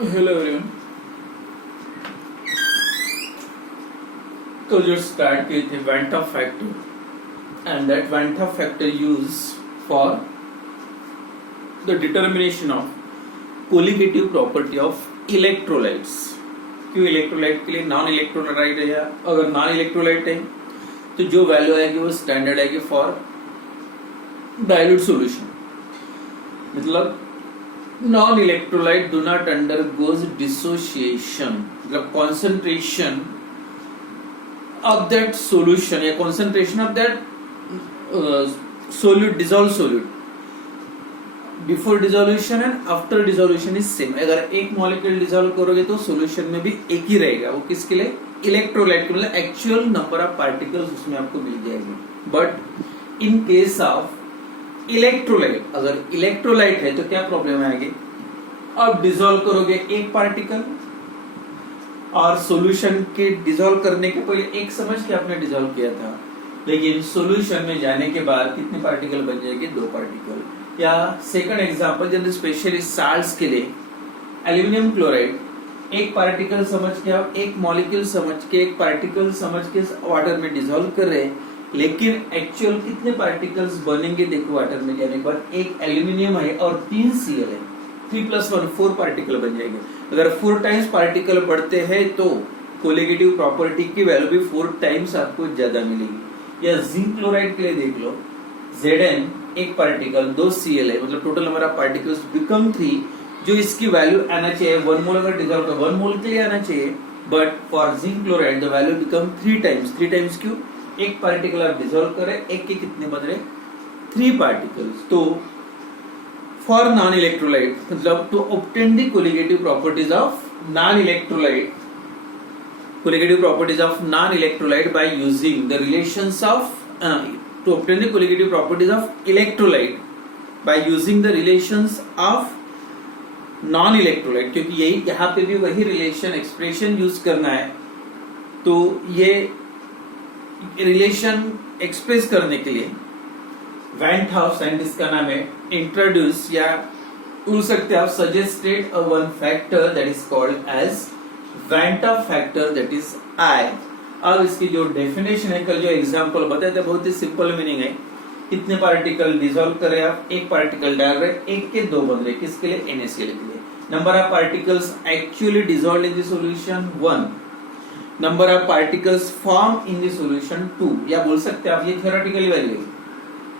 Hello everyone. So let's start with the Van 't Hoff factor, and that Van 't Hoff factor used for the determination of colligative property of electrolytes. क्यों electrolyte के लिए non electrolyte है, या अगर non electrolyte है तो जो value आएगी वो स्टैंडर्ड आएगी फॉर डाइल्यूट सॉल्यूशन. मतलब non electrolyte do not undergoes dissociation, मतलब कॉन्सेंट्रेशन of that solution या concentration of that solute, dissolved solute before dissolution and after dissolution is same. अगर एक मॉलिक्यूल डिसॉल्व करोगे तो सॉल्यूशन में भी एक ही रहेगा. वो किसके लिए? इलेक्ट्रोलाइट के, मतलब एक्चुअल नंबर ऑफ पार्टिकल्स उसमें आपको मिल जाएंगे. But in case of electrolyte, अगर इलेक्ट्रोलाइट है तो क्या प्रॉब्लम आएगी? अब डिसॉल्व करोगे एक पार्टिकल, और सॉल्यूशन के डिसॉल्व करने के पहले एक समझ के आपने डिसॉल्व किया था, लेकिन सॉल्यूशन में जाने के बाद कितने पार्टिकल बन जाएंगे? 2 पार्टिकल. या सेकंड एग्जांपल, जब स्पेशली साल्ट्स के लिए एल्यूमिनियम क्लोराइड, एक पार्टिकल समझ के आप, एक मॉलिक्यूल समझ के, एक पार्टिकल समझ के वाटर में डिसॉल्व कर रहे हैं, लेकिन एक्चुअल कितने पार्टिकल्स बनेंगे? देखो वाटर में जाने के बाद एक एल्यूमिनियम है और 3 Cl है, 3 + 1 4 पार्टिकल बन जाएंगे. अगर 4 टाइम्स पार्टिकल बढ़ते हैं तो कोलिगेटिव प्रॉपर्टी की वैल्यू भी 4 टाइम्स आपको ज्यादा मिलेगी. या जिंक क्लोराइड के लिए देख लो, Zn एक पार्टिकल 2 Cl है, मतलब total number of particles become 3. जो इसकी वैल्यू आना चाहिए 1 मोल, अगर डिसॉल्व कर 1 मोल के लिए आना चाहिए, but for zinc chloride the value become 3 times. 3 times क्यों? एक पार्टिकल आप डिसॉल्व करें, एक के कितने बन रहे? 3 पार्टिकल्स. तो for non-electrolyte, मतलब to obtain the colligative properties of non-electrolyte, colligative properties of non-electrolyte by using the relations of to obtain the colligative properties of electrolyte by using the relations of non-electrolyte, क्योंकि यही यहाँ पे भी वही relation expression use करना है. तो ये रिलेशन एक्सप्रेस करने के लिए वैन 't Hoff, साइंटिस्ट का नाम है, इंट्रोड्यूस या बोल सकते हैं आप suggested a one factor that is called as van 't Hoff factor, that is I. अब इसकी जो डेफिनेशन है, कल जो एग्जांपल बताए थे, बहुत ही सिंपल मीनिंग है. कितने पार्टिकल डिसॉल्व करे आप? एक पार्टिकल डाल रहे, एक के 2 बन रहे. किसके लिए? NaCl के लिए. Number of particles actually dissolved in the solution 1, number of particles form in the solution 2. या बोल सकते हैं आप ये थ्योरेटिकली वैल्यू है.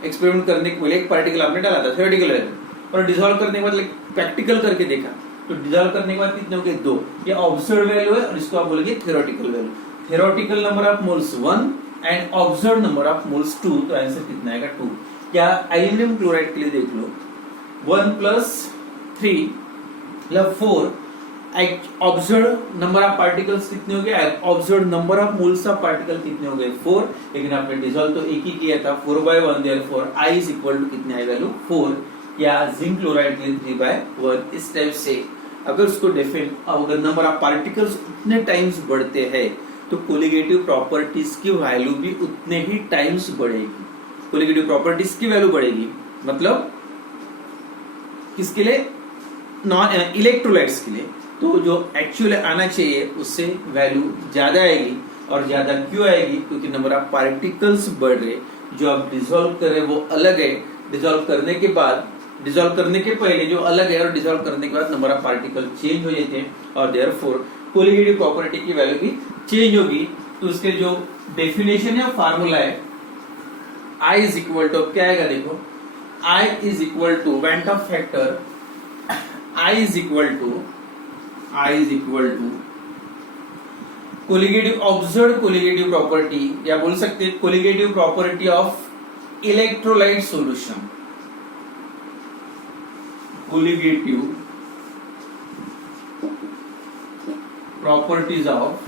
एक्सपेरिमेंट करने के पहले एक पार्टिकल आपने डाला था, थ्योरेटिकल वैल्यू, और डिसॉल्व करने के बाद प्रैक्टिकल करके देखा तो डिसॉल्व करने के बाद कितने हो गए? 2. ये ऑब्जर्व वैल्यू है और इसको आप बोलेंगे theoretical value. Theoretical number of moles 1 and observe number of moles 2, तो आंसर कितना आएगा? 2. क्या एल्यूमिनियम क्लोराइड के लिए देख लो, 1 + 3 मतलब 4. ऑब्जर्व नंबर ऑफ पार्टिकल्स कितने हो गए? Observe number of moles of particle कितने हो गए? 4. लेकिन आपने डिसॉल्व तो एक ही किया था, 4/1, therefore I is equal to कितने आएगा? वैल्यू 4. या जिंक क्लोराइड के लिए 3/1. इस टाइप से अगर उसको डिफाइन, अगर नंबर ऑफ पार्टिकल्स उतने टाइम्स बढ़ते हैं तो कोलिगेटिव प्रॉपर्टीज की वैल्यू भी उतने ही टाइम्स बढ़ेगी. कोलिगेटिव प्रॉपर्टीज की वैल्यू बढ़ेगी, मतलब किसके लिए? नॉन इलेक्ट्रोलाइट्स के लिए. तो जो एक्चुअली आना चाहिए उससे वैल्यू ज्यादा आएगी. और ज्यादा क्यों आएगी? क्योंकि नंबर ऑफ पार्टिकल्स बढ़ रहे. जो आप डिसॉल्व कर रहे वो अलग है, डिसॉल्व करने के बाद, डिसॉल्व करने के पहले जो अलग है, और डिसॉल्व करने के बाद नंबर ऑफ पार्टिकल चेंज हो जाते हैं, और देयरफॉर कोलिगेटिव प्रॉपर्टी की वैल्यू भी चेंज होगी. तो उसके जो डेफिनेशन या फार्मूला है, I इज इक्वल टू क्या आएगा? देखो, I is equal to van 't Hoff factor, I is equal to colligative observe colligative property, या बोल सकते हैं colligative property of electrolyte solution. Colligative properties of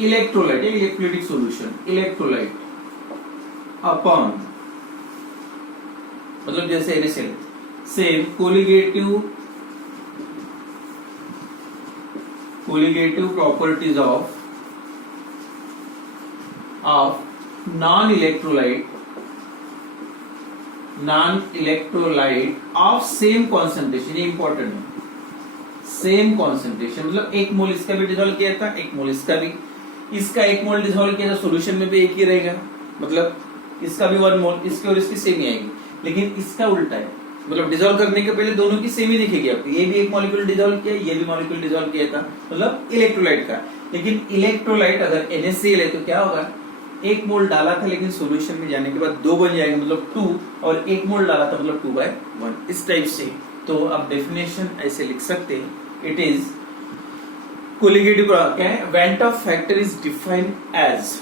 electrolyte, electrolytic solution, electrolyte upon, मतलब जैसे NaCl, same colligative properties of non-electrolyte non electrolyte of same concentration, ये important है, same concentration मतलब 1 मोल इसका भी डिसॉल्व किया था, 1 मोल इसका भी, इसका 1 मोल डिसॉल्व किया था, सॉल्यूशन में भी एक ही रहेगा, मतलब इसका भी 1 मोल, इसके और इसकी सेम ही आएगी। लेकिन इसका उल्टा है, मतलब डिसॉल्व करने के पहले दोनों की सेम ही दिखेगी आपको, ये भी एक मॉलिक्यूल डिसॉल्व किया, ये भी मॉलिक्यूल डिसॉल्व किया था, मतलब इलेक्ट्रोलाइट का। लेकिन इलेक्ट्रोलाइट अगर NaCl है तो क्या होगा, 1 मोल डाला था लेकिन सॉल्यूशन में जाने के बाद 2 बन जाएगा, मतलब 2, और 1 मोल डाला था मतलब 2/1, इस टाइप से। तो अब डेफिनेशन ऐसे लिख सकते हैं, इट इज कोलिगेटिव क्या है, van't Hoff factor is defined as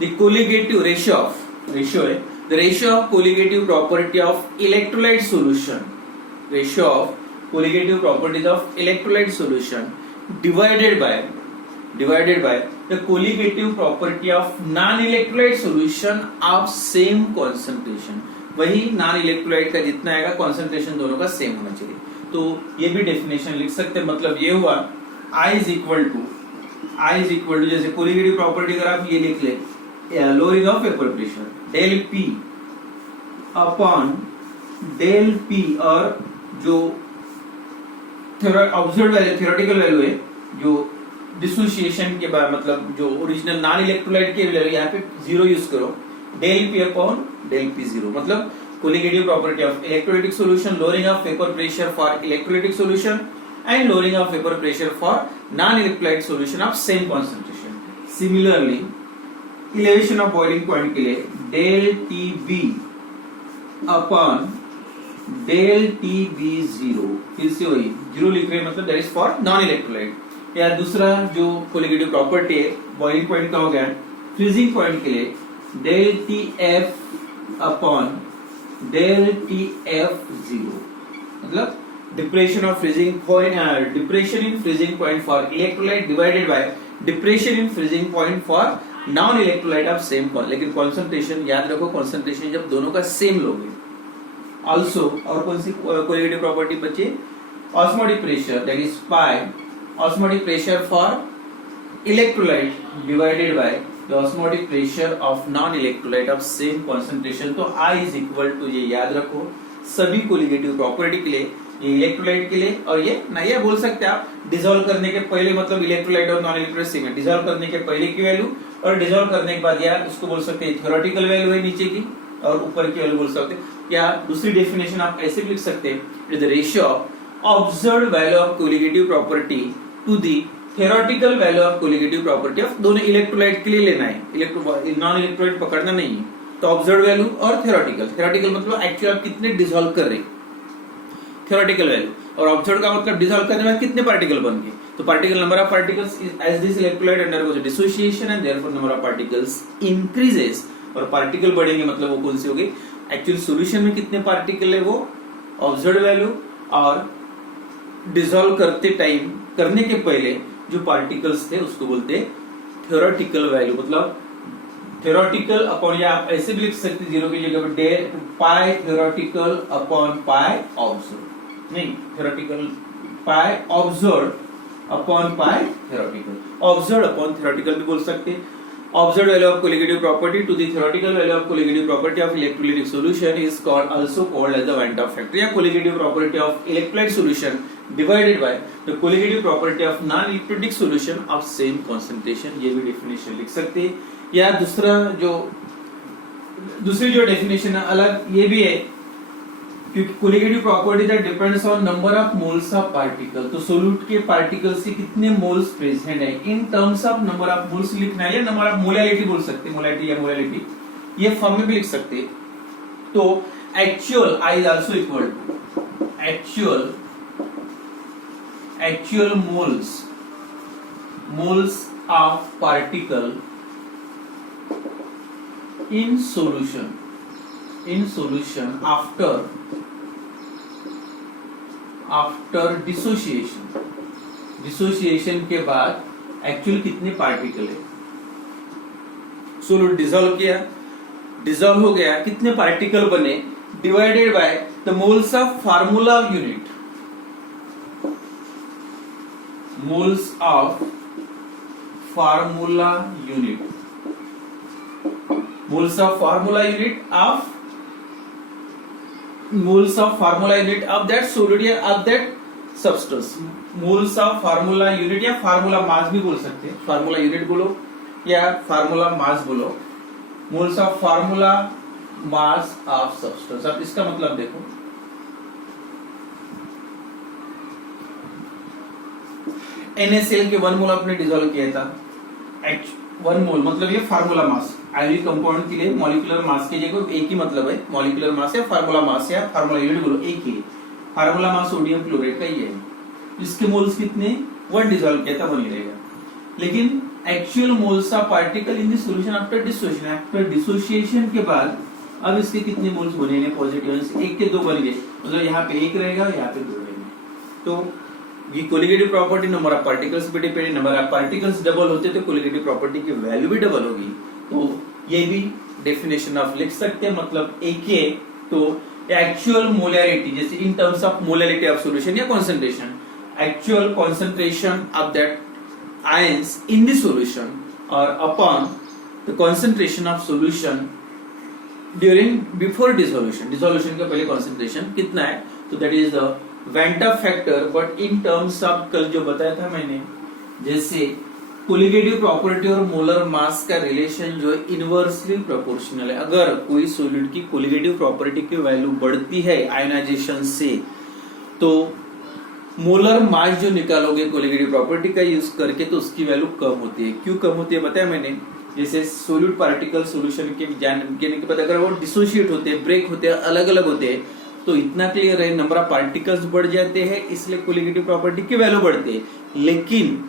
the colligative ratio है the ratio of colligative property of electrolyte solution, ratio of colligative properties of electrolyte solution divided by the colligative property of non-electrolyte solution of same concentration। वही non electrolyte का जितना आएगा concentration दोनों का same होना चाहिए। तो ये भी डेफिनेशन लिख सकते हैं, मतलब ये हुआ I इज इक्वल टू जैसे कोलिगेटिव प्रॉपर्टी अगर आप ये लिख ले, lowering of vapour pressure del P upon del P, और जो ऑब्जर्व वैल्यू थ्योरेटिकल वैल्यू है, जो डिसोसिएशन के बाद मतलब जो ओरिजिनल नॉन इलेक्ट्रोलाइट की वैल्यू यहाँ पे 0 यूज करो, del P upon del P 0, मतलब colligative property of electrolytic solution, lowering of vapour pressure for electrolytic solution and lowering of vapour pressure for non electrolyte solution of same concentration. Similarly elevation of boiling point के लिए del TB upon del TB 0, फिर से वही 0 लिख रहे हैं, मतलब that is for non electrolyte. या दूसरा जो कोलिगेटिव प्रॉपर्टी है बॉइलिंग पॉइंट का हो गया, फ्रीजिंग पॉइंट के लिए del TF upon del TF 0, मतलब depression of freezing point, depression in freezing point for electrolyte divided by depression in freezing point for non electrolyte of same, लेकिन concentration याद रखो, concentration जब दोनों का सेम लोगे। ऑल्सो और कौन सी कोलिगेटिव प्रॉपर्टी बची, osmotic pressure that is pi osmotic pressure for electrolyte divided by the osmotic pressure of non electrolyte of same concentration. तो I इज इक्वल टू, ये याद रखो सभी कोलिगेटिव प्रॉपर्टी के लिए, ये इलेक्ट्रोलाइट के लिए, और ये नहीं बोल सकते आप डिसॉल्व करने के पहले, मतलब इलेक्ट्रोलाइट और नॉन इलेक्ट्रोलाइट सेम है, डिसॉल्व करने के पहले की वैल्यू और डिसॉल्व करने के बाद, या उसको बोल सकते हैं थ्योरेटिकल वैल्यू है नीचे की और ऊपर की वैल्यू बोल सकते हैं, या दूसरी डेफिनेशन आप ऐसे भी लिख सकते हैं, it is the ratio of observed value of colligative property to the theoretical value of colligative property of, दोनों इलेक्ट्रोलाइट के लिए लेना है, नॉन इलेक्ट्रोलाइट पकड़ना नहीं है। तो ऑब्जर्व्ड वैल्यू और थ्योरेटिकल मतलब एक्चुअली आप कितने डिसॉल्व कर रहे, थ्योरेटिकल वैल्यू, और ऑब्जर्व का मतलब डिसॉल्व करने में कितने पार्टिकल बन गए, तो particle number of particles as this electrolyte undergoes dissociation and therefore number of particles increases, और पार्टिकल बढ़ेंगे मतलब वो कौन सी होगी, एक्चुअली सॉल्यूशन में कितने पार्टिकल है वो ऑब्जर्व्ड वैल्यू, और डिसॉल्व करते टाइम करने के पहले जो पार्टिकल्स थे उसको बोलते थ्योरेटिकल वैल्यू, मतलब थ्योरेटिकल अपॉन, या आप ऐसे भी लिख सकते 0 की जगह पर pi theoretical upon pi observe, नहीं theoretical pi observe upon pi theoretical, observe upon theoretical भी बोल सकते हैं। Observed value of colligative property to the theoretical value of colligative property of electrolytic solution is called also called as the van't Hoff factor, या colligative property of electrolyte solution divided by the colligative property of non electrolytic solution of same concentration, ये भी definition लिख सकते हैं। या दूसरी जो definition है अलग ये भी है, क्योंकि colligative property that depends on number of moles of particle, तो सोल्यूट के पार्टिकल्स के कितने मोल्स प्रेजेंट है इन terms of number of moles लिखना है, या नंबर ऑफ मोलैलिटी बोल सकते हैं, मोलैलिटी या मोलैलिटी ये फॉर्म में भी लिख सकते हैं। तो actual I is also equal to actual moles of particle in solution after dissociation के बाद एक्चुअल कितने पार्टिकल है, सोल्यूट डिसॉल्व हो गया कितने पार्टिकल बने, divided by the moles of formula unit, moles of formula unit, moles of formula unit of moles of formula unit of that solid या of that substance. moles of formula unit या formula mass भी बोल सकते हैं, formula unit बोलो या formula mass बोलो. moles of formula mass of substance. अब इसका मतलब देखो, NaCl के 1 मोल आपने डिसॉल्व किया था, 1 मोल मतलब ये फार्मूला मास. आयोनिक कंपाउंड के लिए मॉलिक्यूलर मास के जगह एक ही मतलब है, मॉलिक्यूलर मास या फार्मूला मास या फार्मूला यूनिट बोलो एक ही. फार्मूला मास सोडियम क्लोराइड का ही है. इसके मोल्स कितने, 1 डिसॉल्व किया था 1 ही रहेगा. लेकिन actual moles of particle in the solution after dissociation, after dissociation के बाद अब इसके कितने मोल्स बने हैं पॉजिटिव, 1 के 2 बन गए, मतलब यहाँ पे 1 रहेगा, यहाँ पे 2 रहेंगे. तो ये colligative property number of particles पे depend, number of particles double होते तो कोलिगेटिव प्रॉपर्टी की वैल्यू भी डबल होगी. तो ये भी डेफिनेशन ऑफ लिख सकते हैं, मतलब एक ही है. तो एक्चुअल मोलैरिटी, जैसे in terms of molarity of solution या concentration, actual concentration of that ions in the solution और upon the concentration of solution during before dissolution. Dissolution के पहले कंसंट्रेशन कितना है, तो that is the van't factor. But in terms of कल जो बताया था मैंने, जैसे कोलिगेटिव प्रॉपर्टी और मोलर मास का रिलेशन जो इनवर्सली प्रोपोर्शनल है. अगर कोई सॉलिड की कोलिगेटिव प्रॉपर्टी की वैल्यू बढ़ती है आयोनाइजेशन से, तो मोलर मास जो निकालोगे कोलिगेटिव प्रॉपर्टी का यूज करके, तो उसकी वैल्यू कम होती है. क्यों कम होती है बताया मैंने, जैसे सोल्यूट पार्टिकल सॉल्यूशन के जानने के बाद अगर वो डिसोशिएट होते हैं, ब्रेक होते हैं, अलग अलग होते हैं, तो इतना क्लियर है नंबर ऑफ पार्टिकल्स बढ़ जाते हैं, इसलिए कोलिगेटिव प्रॉपर्टी की वैल्यू बढ़ती है. लेकिन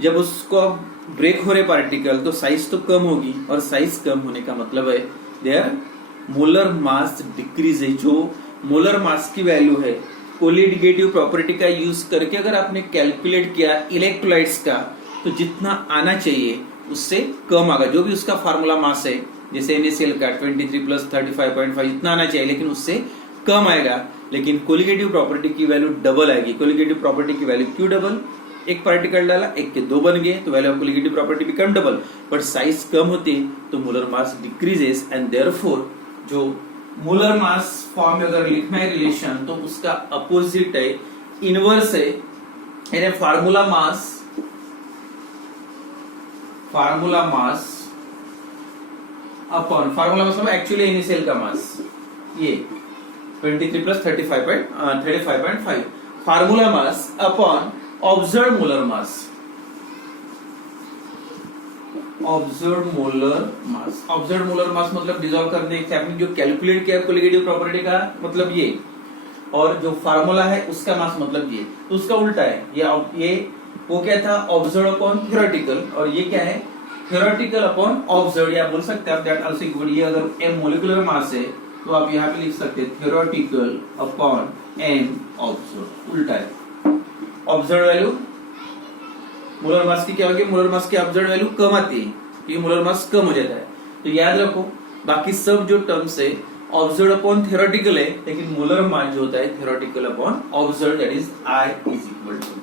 जब उसको ब्रेक हो रहे पार्टिकल, तो साइज तो कम होगी, और साइज कम होने का मतलब है देयर मोलर मास डिक्रीज है. जो मोलर मास की वैल्यू है कोलिगेटिव प्रॉपर्टी का यूज करके अगर आपने कैलकुलेट किया इलेक्ट्रोलाइट्स का, तो जितना आना चाहिए उससे कम आएगा. जो भी उसका फार्मूला मास है, जैसे NaCl का 23 + 35.5 इतना आना चाहिए, लेकिन उससे कम आएगा. लेकिन कोलिगेटिव प्रॉपर्टी की वैल्यू डबल आएगी. कोलिगेटिव प्रॉपर्टी की वैल्यू क्यों डबल, एक पार्टिकल डाला, 1 के 2 बन गए, तो value of colligative property become double. But size कम होती तो molar mass decreases, and therefore जो मोलर मास फॉर्म में अगर लिखना है रिलेशन, तो उसका अपोजिट है, इनवर्स है. यानी formula mass upon formula mass actually NaCl का मास, ये 23 + 35.5 formula mass upon observe molar mass. Observe molar mass मतलब डिसॉल्व करने से आपने जो कैलकुलेट किया कोलिगेटिव प्रॉपर्टी का मतलब ये, और जो फार्मूला है उसका मास मतलब ये. तो उसका उल्टा है, ये वो क्या था, ऑब्जर्व अपॉन थ्योरेटिकल, और ये क्या है, थ्योरेटिकल अपॉन ऑब्जर्व. या बोल सकते हैं आप दैट आल्सो इक्वल, ये अगर m मोलिकुलर मास है तो आप यहाँ पे लिख सकते हैं थ्योरेटिकल अपॉन m ऑब्जर्व. उल्टा है. ऑब्जर्व वैल्यू मोलर मास की क्या होगी, मोलर मास की ऑब्जर्व वैल्यू कम आती है, क्योंकि मोलर मास कम हो जाता है. तो याद रखो, बाकी सब जो टर्म्स है ऑब्जर्व अपॉन थ्योरेटिकल है, लेकिन मोलर मास जो होता है theoretical upon observe, that is I is equal to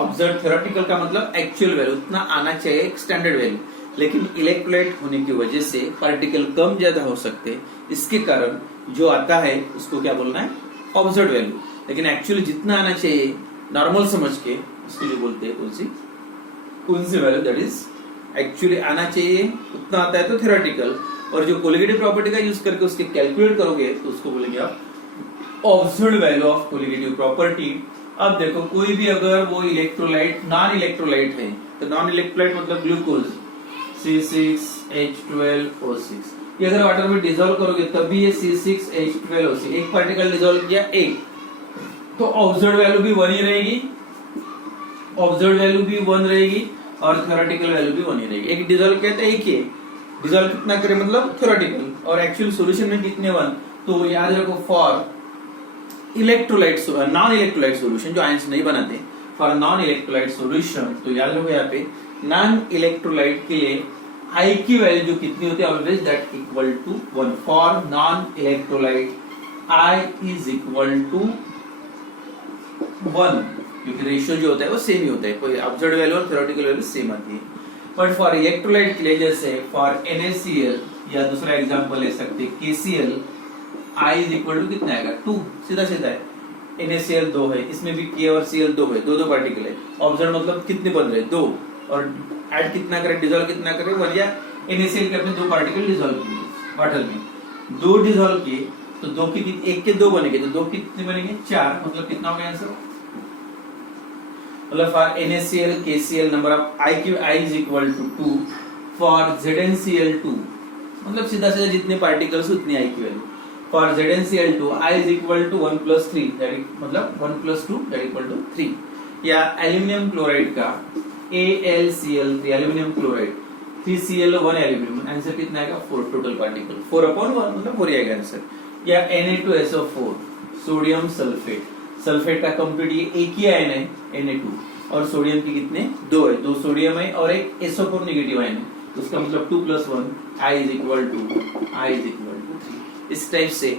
observe. Theoretical का मतलब एक्चुअल वैल्यू, उतना आना चाहिए एक स्टैंडर्ड वैल्यू, लेकिन इलेक्ट्रोलाइट होने की वजह से पार्टिकल कम ज्यादा हो सकते हैं, इसके कारण जो आता है उसको क्या बोलना है, ऑब्जर्व वैल्यू. लेकिन एक्चुअली जितना आना चाहिए नॉर्मल समझ के, उसको जो बोलते हैं कौन सी वैल्यू, दैट इज एक्चुअली आना चाहिए उतना आता है तो थ्योरेटिकल. और जो कोलिगेटिव प्रॉपर्टी का यूज करके उसके कैलकुलेट करोगे तो उसको बोलेंगे आप observed value of colligative property. अब देखो, कोई भी अगर वो इलेक्ट्रोलाइट नॉन इलेक्ट्रोलाइट है, तो नॉन इलेक्ट्रोलाइट मतलब ग्लूकोज C6H12O6, ये अगर वाटर में डिसॉल्व करोगे तब भी ये C6H12O6, एक पार्टिकल डिसॉल्व किया एक, तो ऑब्जर्व्ड वैल्यू भी 1 ही रहेगी, और थ्योरेटिकल वैल्यू भी 1 ही रहेगी. एक डिसॉल्व किया था एक ही, डिसॉल्व कितना करे मतलब थ्योरेटिकल, और एक्चुअल सॉल्यूशन में कितने 1. तो याद रखो, for electrolyte non electrolyte solution जो आयंस नहीं बनाते, फॉर नॉन इलेक्ट्रोलाइट सॉल्यूशन, तो याद रखो यहाँ पे नॉन इलेक्ट्रोलाइट के लिए I की वैल्यू जो कितनी होती है, always that equal to 1. For non electrolyte I is equal to 1, क्योंकि रेशियो जो होता है वो सेम ही होता है, कोई ऑब्जर्व्ड वैल्यू और थ्योरेटिकल वैल्यू सेम आती है. बट फॉर इलेक्ट्रोलाइट के लिए, जैसे फॉर NaCl, या दूसरा एग्जांपल ले सकते KCl, I is equal to कितना आएगा 2, सीधा सीधा है। NaCl 2 है, इसमें भी K और Cl 2 है, दो पार्टिकल है। ऑब्जर्व मतलब कितने बन रहे 2, और ऐड कितना करे, डिसॉल्व कितना करे, बढ़िया NaCl के अपने 2 पार्टिकल डिसॉल्व किए वाटर में, 2 डिसॉल्व किए तो 2 की एक के 2 बनेंगे, तो 2 कितने बनेंगे 4, मतलब कितना हो गया आंसर, मतलब for NaCl KCl number of I is equal to 2, for ZnCl 2, मतलब सीधा सीधा जितने पार्टिकल्स उतनी I की वैल्यू। For ZnCl2 I is equal to 1 plus 3, मतलब 1 प्लस 2 दैट इक्वल टू 3। या एल्यूमिनियम क्लोराइड का AlCl3 aluminium chloride 3Cl 1 aluminium, answer कितना आएगा 4 टोटल पार्टिकल, 4/1 मतलब 4 आएगा आंसर। या Na2SO4 सोडियम सल्फेट, सल्फेट का कंप्लीट ये एक ही आयन है Na2, और सोडियम की कितने 2 है, 2 सोडियम है और एक SO4 नेगेटिव आयन है, तो उसका मतलब 2 + 1 I इज इक्वल टू 3। इस टाइप से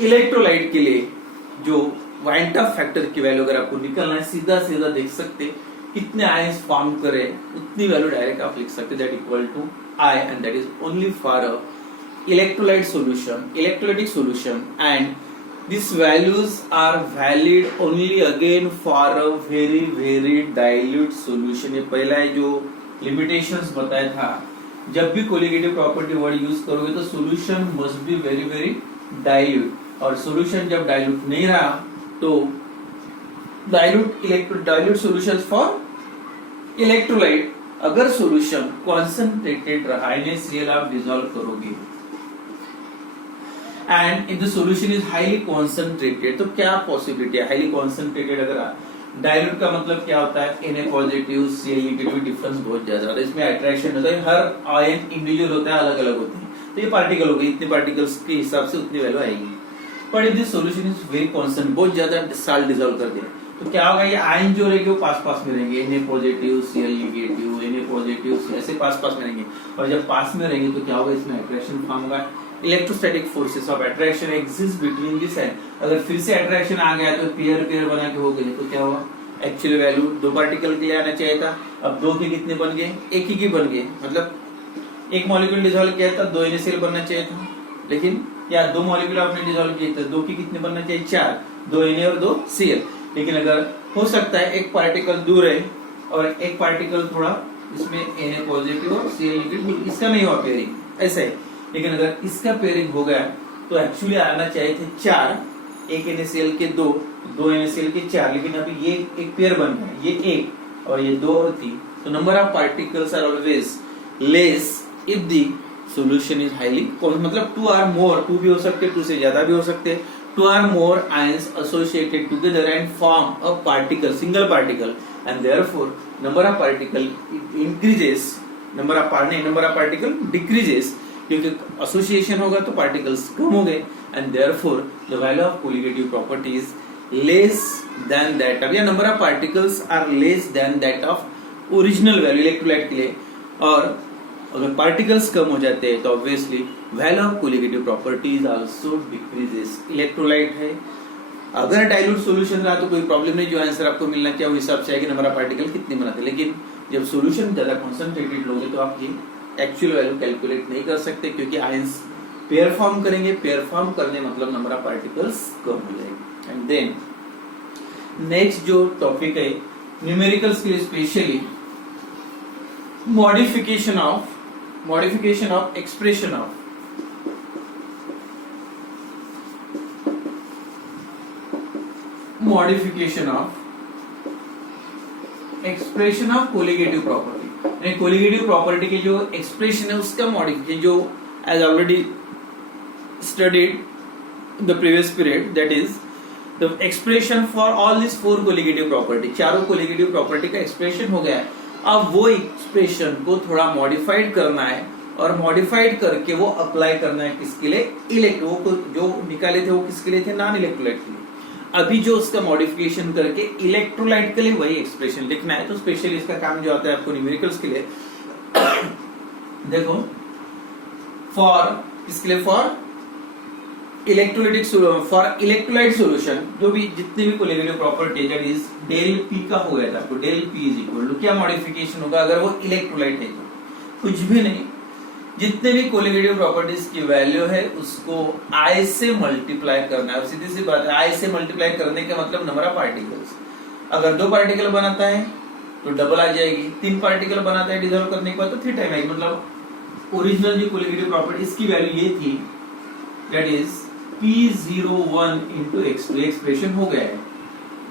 इलेक्ट्रोलाइट के लिए जो वाइंट ऑफ फैक्टर की वैल्यू अगर आपको निकलना है, सीधा सीधा देख सकते कितने आयंस फॉर्म करे उतनी वैल्यू डायरेक्ट आप लिख सकते, that equal to I, and that is only for a electrolyte solution, electrolytic solution, and these values are valid only again for a very very dilute solution। ये पहला है जो limitations बताया था, जब भी कोलिगेटिव प्रॉपर्टी वर्ड यूज करोगे तो solution must be very very dilute, और सॉल्यूशन जब डाइल्यूट नहीं रहा तो डाइल्यूट सॉल्यूशंस फॉर इलेक्ट्रोलाइट। अगर सॉल्यूशन कॉन्सेंट्रेटेड रहा, NaCl आप डिसॉल्व करोगे and if the solution is highly concentrated, तो क्या पॉसिबिलिटी है हाईली कॉन्सेंट्रेटेड, अगर डाइल्यूट का मतलब क्या होता है Na positive Cl negative difference बहुत ज्यादा होता है, इसमें अट्रैक्शन होता है, हर आयन इंडिविजुअल होता है, अलग अलग होते हैं, तो ये पार्टिकल हो गए, इतने पार्टिकल्स के हिसाब से उतनी वैल्यू आएगी। But if this solution is very constant, बहुत ज्यादा साल्ट डिसॉल्व कर दिया, तो क्या होगा, ये आयन जो रहेंगे वो पास पास में रहेंगे, Na positive Cl negative, Na positive, ऐसे पास पास में रहेंगे, और जब पास में रहेंगे तो क्या होगा, इसमें अट्रैक्शन फॉर्म होगा, electrostatic forces of attraction exist between this and, अगर फिर से अट्रैक्शन आ गया तो पेयर पेयर बना के हो गए, तो क्या हुआ, एक्चुअल वैल्यू 2 पार्टिकल के लिए आना चाहिए था, अब 2 के कितने बन गए, एक ही के बन गए, मतलब एक मॉलिक्यूल डिसॉल्व किया था 2 NaCl बनना चाहिए था, लेकिन या 2 मॉलिक्यूल आपने डिसॉल्व किए थे, 2 के कितने बनना चाहिए 4, 2 Na और 2 Cl, लेकिन अगर हो सकता है एक पार्टिकल दूर है और एक पार्टिकल थोड़ा इसमें Na पॉजिटिव और Cl नेगेटिव, इसका नहीं हुआ पेयरिंग, ऐसा है, लेकिन अगर इसका पेयरिंग हो गया तो एक्चुअली आना चाहिए थे 4, एक NaCl के 2 NaCl के 4, लेकिन अभी ये एक पेयर बन गया, ये 1 और ये 2 और 3, तो number of particles are always less if the solution is highly, मतलब 2 आर मोर, 2 भी हो सकते, 2 से ज्यादा भी हो सकते, 2 are more ions associated together and form a particle, single particle, and therefore number of particle increases, number of particle decreases, क्योंकि एसोसिएशन होगा तो पार्टिकल्स कम हो गए, and therefore the value of colligative property is less than that of, या number of particles are less than that of original value electrolyte के लिए, और अगर पार्टिकल्स कम हो जाते हैं तो obviously value of colligative property is also decreases. Electrolyte है, अगर डाइल्यूट सॉल्यूशन रहा तो कोई प्रॉब्लम नहीं, जो आंसर आपको मिलना चाहिए वो हिसाब से आएगा, नंबर ऑफ पार्टिकल कितने बनाते, लेकिन जब सॉल्यूशन ज्यादा कॉन्सेंट्रेटेड लोगे तो आप ये एक्चुअल वैल्यू कैलकुलेट नहीं कर सकते, क्योंकि आयंस पेयर फॉर्म करेंगे, पेयर फॉर्म करने मतलब नंबर ऑफ पार्टिकल्स कम हो जाएंगे। एंड देन नेक्स्ट जो टॉपिक है न्यूमेरिकल्स के लिए specially modification of expression of expression of colligative property, colligative property के जो एक्सप्रेशन है उसका मॉडिफिकेशन, जो as already studied the previous period, that is the expression for all this 4 colligative property, चारों कोलिगेटिव प्रॉपर्टी का expression हो गया है। अब वो एक्सप्रेशन को थोड़ा मॉडिफाइड करना है, और मॉडिफाइड करके वो अप्लाई करना है किसके लिए, इलेक्ट्रो को जो निकाले थे वो किसके लिए थे, नॉन इलेक्ट्रोलाइट के लिए। अभी जो उसका मॉडिफिकेशन करके इलेक्ट्रोलाइट के लिए वही एक्सप्रेशन लिखना है, तो स्पेशली इसका काम जो आता है आपको न्यूमेरिकल्स के लिए देखो, फॉर इसके लिए फॉर इलेक्ट्रोलाइट सॉल्यूशन, जो भी जितने भी colligative property that is del P का हो गया था आपको, del P is equal to क्या मॉडिफिकेशन होगा अगर वो इलेक्ट्रोलाइट है तो कुछ भी नहीं, जितने भी कोलिगेटिव प्रॉपर्टीज की वैल्यू है उसको I से मल्टीप्लाई करना है। सीधी सी बात है, I से मल्टीप्लाई करने का मतलब नंबर ऑफ पार्टिकल्स। अगर 2 पार्टिकल बनाता है तो डबल आ जाएगी, 3 पार्टिकल बनाता है डिसॉल्व करने के बाद तो 3 टाइम आएगी। मतलब ओरिजिनल जो कोलिगेटिव प्रॉपर्टी इसकी वैल्यू ये थी, that is P01 into X2, expression हो गया है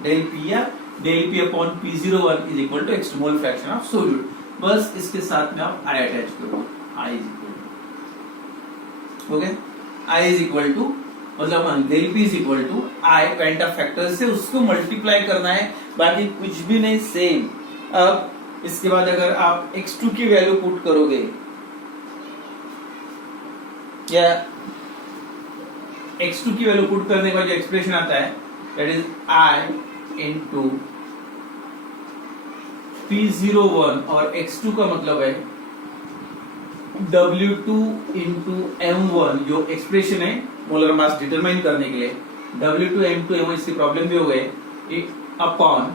del P या del P upon P01 is equal to X2 mole fraction of solute. बस इसके साथ में आप I अटैच करो, I is equal to, okay, I is equal to मतलब del P is equal to I went Hoff factor से उसको multiply करना है, बाकी कुछ भी नहीं, सेम। अब इसके बाद अगर आप X2 की वैल्यू पुट करोगे या X2 की वैल्यू पुट करने के बाद जो एक्सप्रेशन आता है that is I into P01 और X2 का मतलब है W2 इंटू M1, जो एक्सप्रेशन है मोलर मास डिटरमाइन करने के लिए, W2 M2 M1 इसकी प्रॉब्लम भी हो गए, upon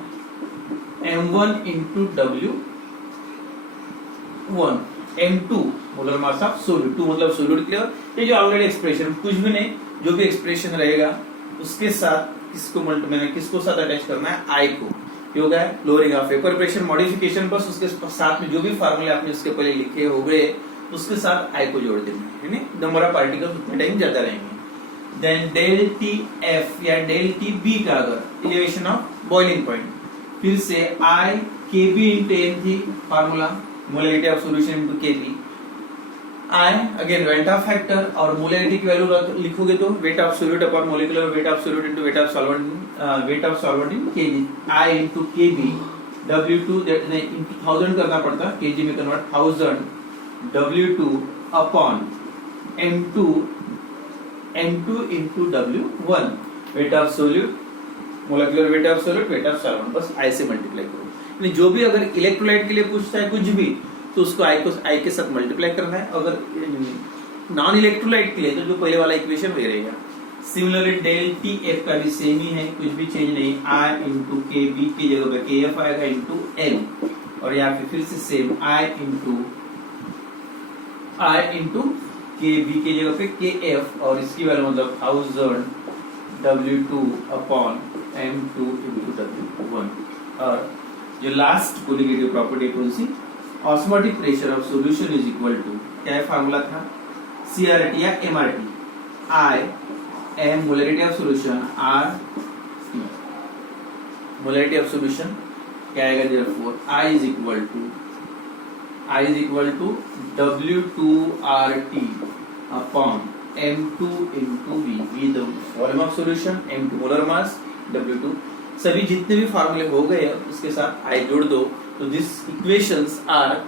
M1 into W1 M2 molar mass of solute, 2 मतलब सोल्यूट क्लियर। ये जो ऑलरेडी एक्सप्रेशन, कुछ भी नहीं, जो भी एक्सप्रेशन रहेगा उसके साथ किसको साथ अटैच करना है, I को। ये हो गया lowering of vapour pressure modification, बस उसके साथ में जो भी फार्मूले आपने उसके पहले लिखे हो गए उसके साथ I को जोड़ देना है, नंबर ऑफ पार्टिकल्स उतने टाइम ज्यादा रहेंगे। देन डेल टी एफ या डेल टी बी का अगर एलिवेशन ऑफ बॉइलिंग पॉइंट, फिर से I KB इंटू एन थी formula, molarity of solution into KB। I again weight of factor और मोलैरिटी की वैल्यू लिखोगे तो weight of solute upon molecular weight of solute into weight of solvent in KG. I into KB, W2 into 1000 करना पड़ता, KG में convert 1000, W2 upon M2 into W1, weight of solute, molecular weight of solute, weight of solvent, बस I से multiply करो। जो भी अगर electrolyte के लिए पूछता है कुछ भी तो उसको I के साथ मल्टीप्लाई करना है, अगर नॉन इलेक्ट्रोलाइट के लिए तो जो पहले वाला इक्वेशन वही रहेगा। सिमिलरली डेल टी एफ का भी सेम ही है, कुछ भी चेंज नहीं, I इंटू के बी की जगह पे के एफ आएगा इंटू एल, और यहाँ पे फिर से सेम I इंटू के बी की जगह पे के एफ, और इसकी वैल्यू मतलब 1000 W2 upon M2 into W1। और जो लास्ट कोलिगेटिव प्रॉपर्टी कौन सी, osmotic pressure of solution is equal to, क्या फार्मूला था, CRT या MRT, I M molarity of solution, R molarity of solution, क्या आएगा, therefore I is equal to W2RT upon M2 into V the volume of solution, M2 molar mass, W2। सभी जितने भी फार्मूले हो गए उसके साथ I जोड़ दो, तो दिस इक्वेशंस आर